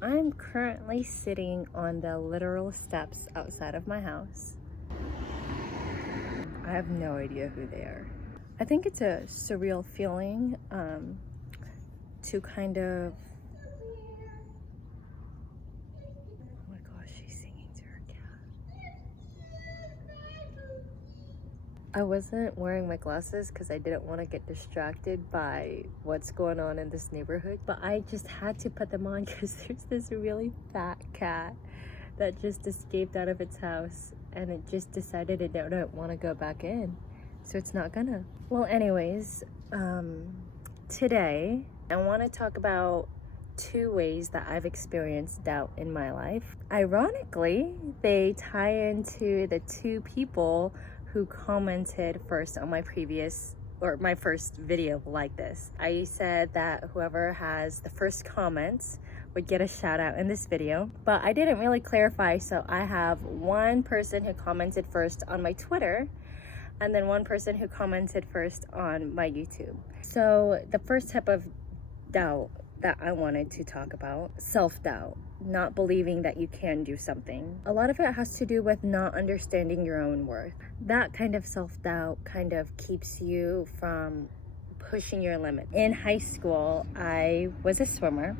I'm currently sitting on the literal steps outside of my house. I have no idea who they are. I think it's a surreal feeling to kind of... Oh my gosh, she's singing to her cat. I wasn't wearing my glasses because I didn't want to get distracted by what's going on in this neighborhood, but I just had to put them on because there's this really fat cat that just escaped out of its house and it just decided it don't want to go back in, so it's not gonna. Well, anyways, today I want to talk about 2 ways that I've experienced doubt in my life. Ironically, they tie into the 2 people who commented first on my first video like this. I said that whoever has the first comments would get a shout out in this video, but I didn't really clarify, so I have one person who commented first on my Twitter and then one person who commented first on my YouTube. So the first type of doubt that I wanted to talk about, self-doubt, not believing that you can do something. A lot of it has to do with not understanding your own worth. That kind of self-doubt kind of keeps you from pushing your limit. In high school, I was a swimmer.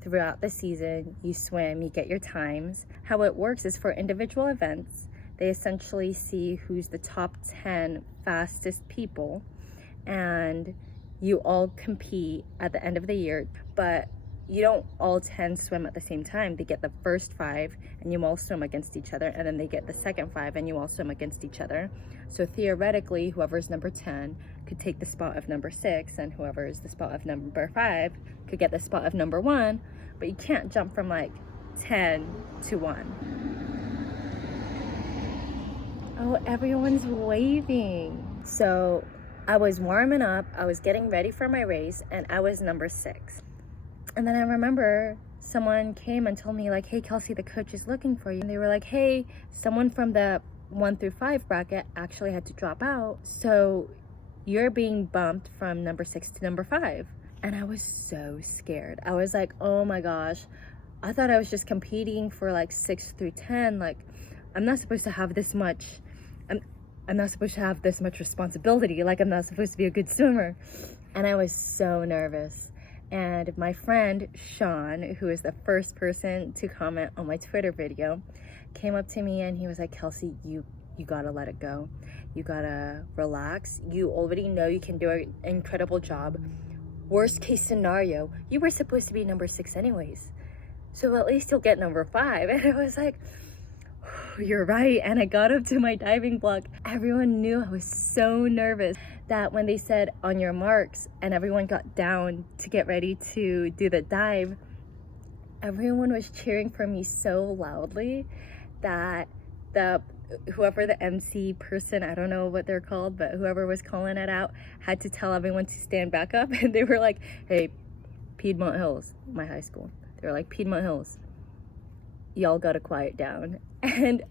Throughout the season, you swim, you get your times. How it works is for individual events, they essentially see who's the top 10 fastest people, and you all compete at the end of the year, but you don't all 10 swim at the same time. They get the first 5 and you all swim against each other, and then they get the second 5 and you all swim against each other. So theoretically, whoever's number 10 could take the spot of number 6, and whoever's the spot of number 5 could get the spot of number 1, but you can't jump from like 10 to 1. Oh, everyone's waving. So I was warming up, I was getting ready for my race, and I was number 6. And then I remember someone came and told me like, hey Kelsey, the coach is looking for you. And they were like, hey, someone from the 1 through 5 bracket actually had to drop out, so you're being bumped from number 6 to number 5. And I was so scared. I was like, oh my gosh, I thought I was just competing for like 6 through 10. Like, I'm not supposed to have this much, I'm not supposed to have this much responsibility. Like, I'm not supposed to be a good swimmer. And I was so nervous. And my friend Sean, who is the first person to comment on my Twitter video, came up to me and he was like, Kelsey, you gotta let it go. You gotta relax. You already know you can do an incredible job. Worst case scenario, you were supposed to be number 6 anyways, so at least you'll get number 5. And I was like, you're right. And I got up to my diving block. Everyone knew I was so nervous that when they said on your marks and everyone got down to get ready to do the dive, everyone was cheering for me so loudly that whoever the MC person, I don't know what they're called, but whoever was calling it out had to tell everyone to stand back up. And they were like, hey, Piedmont Hills, my high school, they were like, Piedmont Hills, y'all gotta quiet down. And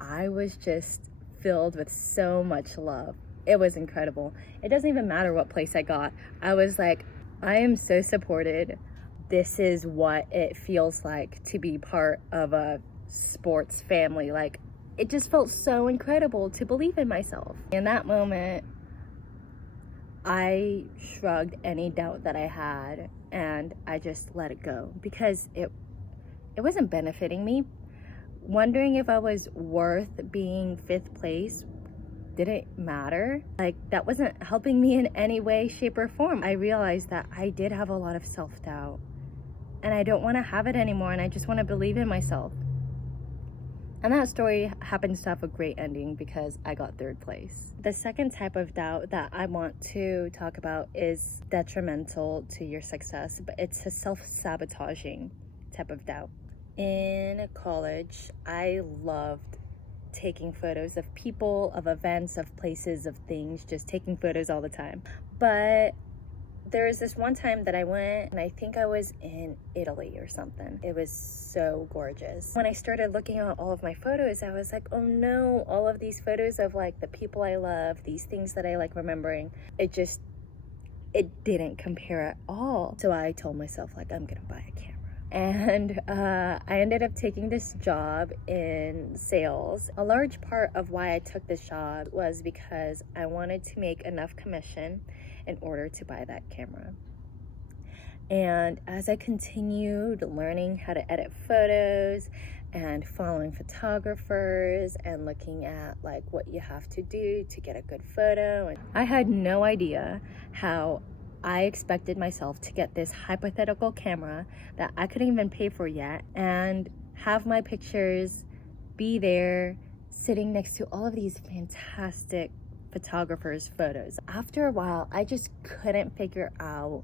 I was just filled with so much love. It was incredible. It doesn't even matter what place I got. I was like, I am so supported. This is what it feels like to be part of a sports family. Like, it just felt so incredible to believe in myself. In that moment, I shrugged any doubt that I had and I just let it go, because it wasn't benefiting me. Wondering if I was worth being 5th place didn't matter. Like, that wasn't helping me in any way, shape, or form. I realized that I did have a lot of self-doubt and I don't want to have it anymore, and I just want to believe in myself. And that story happens to have a great ending because I got 3rd place. The second type of doubt that I want to talk about is detrimental to your success, but it's a self-sabotaging type of doubt. In college, I loved taking photos of people, of events, of places, of things, just taking photos all the time. But there was this one time that I went, and I think I was in Italy or something. It was so gorgeous. When I started looking at all of my photos, I was like, oh no, all of these photos of like the people I love, these things that I like remembering, it didn't compare at all. So I told myself, like, I'm gonna buy a camera. And I ended up taking this job in sales. A large part of why I took this job was because I wanted to make enough commission in order to buy that camera. And as I continued learning how to edit photos and following photographers and looking at like what you have to do to get a good photo, and I had no idea how I expected myself to get this hypothetical camera that I couldn't even pay for yet and have my pictures be there sitting next to all of these fantastic photographers' photos. After a while, I just couldn't figure out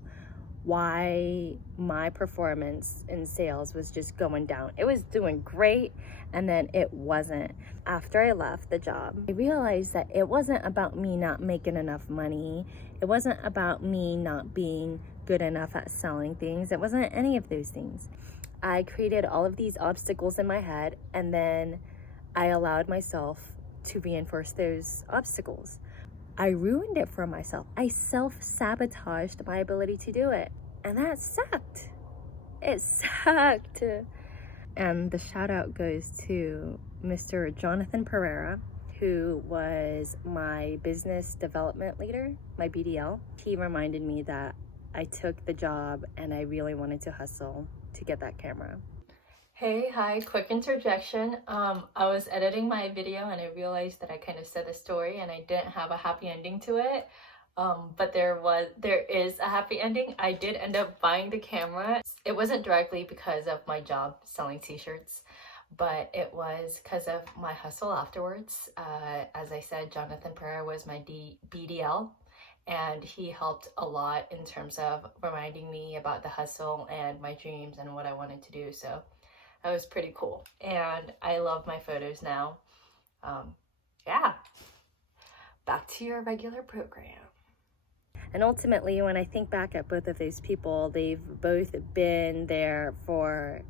why my performance in sales was just going down. It was doing great, and then it wasn't. After I left the job, I realized that it wasn't about me not making enough money. It wasn't about me not being good enough at selling things. It wasn't any of those things. I created all of these obstacles in my head, and then I allowed myself to reinforce those obstacles. I ruined it for myself. I self-sabotaged my ability to do it. And that sucked. It sucked. And the shout out goes to Mr. Jonathan Pereira, who was my business development leader, my BDL. He reminded me that I took the job and I really wanted to hustle to get that camera. Hey, hi, quick interjection. I was editing my video and I realized that I kind of said the story and I didn't have a happy ending to it. But there is a happy ending. I did end up buying the camera. It wasn't directly because of my job selling t-shirts, but it was because of my hustle afterwards. As I said, Jonathan Pereira was my BDL. And he helped a lot in terms of reminding me about the hustle and my dreams and what I wanted to do. So that was pretty cool. And I love my photos now. Yeah, back to your regular program. And ultimately, when I think back at both of those people, they've both been there for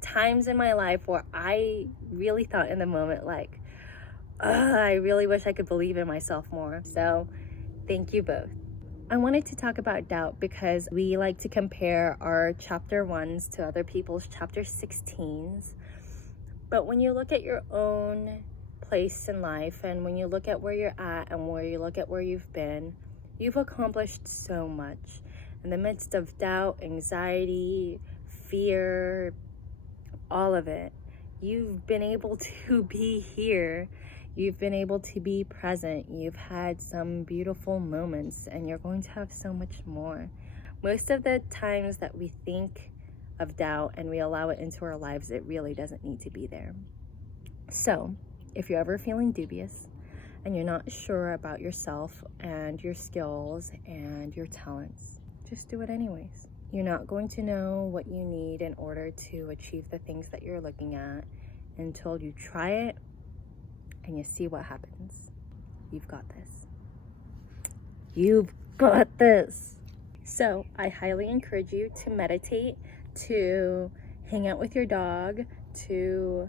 times in my life where I really thought in the moment, like, I really wish I could believe in myself more. So thank you both. I wanted to talk about doubt because we like to compare our chapter 1s to other people's chapter 16s. But when you look at your own place in life and when you look at where you're at and where you look at where you've been, you've accomplished so much. In the midst of doubt, anxiety, fear, all of it, you've been able to be here. You've been able to be present. You've had some beautiful moments, and you're going to have so much more. Most of the times that we think of doubt and we allow it into our lives, it really doesn't need to be there. So, if you're ever feeling dubious and you're not sure about yourself and your skills and your talents, just do it anyways. You're not going to know what you need in order to achieve the things that you're looking at until you try it and you see what happens. You've got this. You've got this. So I highly encourage you to meditate, to hang out with your dog, to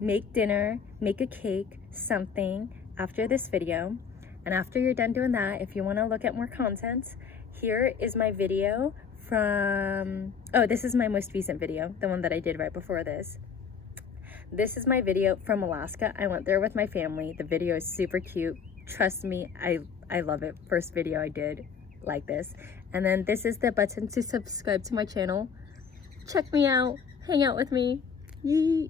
make dinner, make a cake, something after this video. And after you're done doing that, if you want to look at more content, here is my video from, this is my most recent video, the one that I did right before this. This is my video from Alaska. I went there with my family. The video is super cute. Trust me, I love it. First video I did like this. And then this is the button to subscribe to my channel. Check me out. Hang out with me. Yeet.